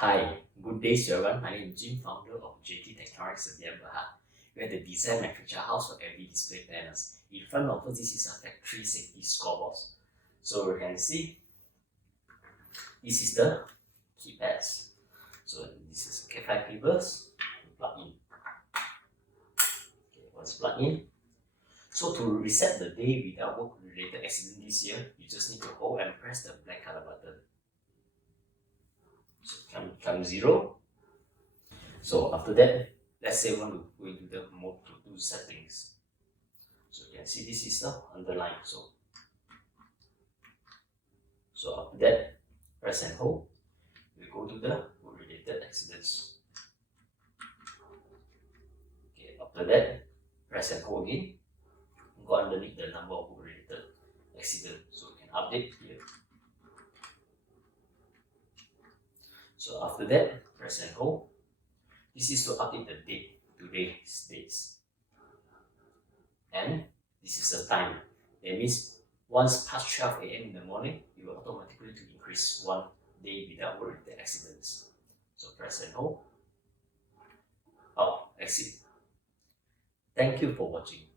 Hi, good day to everyone. My name is Jim, founder of JT Technologies at Berhad. We are the design manufacturer house for every display panels. In front of us, this is a factory safety scoreboard. So you can see, this is the keypads. So this is K5 cables, plug in. Okay, once plug in. So to reset the day without work-related accident this year, you just need to hold and press the black color button. So come 0. So after that, let's say we want to go into the mode to do settings. So you can see this is the underline. So after that, press and hold. We go to the work-related accidents. Okay, after that, press and hold again. Go underneath the number of work-related accidents. So you can update here. So after that, press and hold. This is to update the date, today's dates. And this is the time. That means once past 12 AM in the morning, you will automatically increase 1 day without work-related accidents. So press and hold. Exit. Thank you for watching.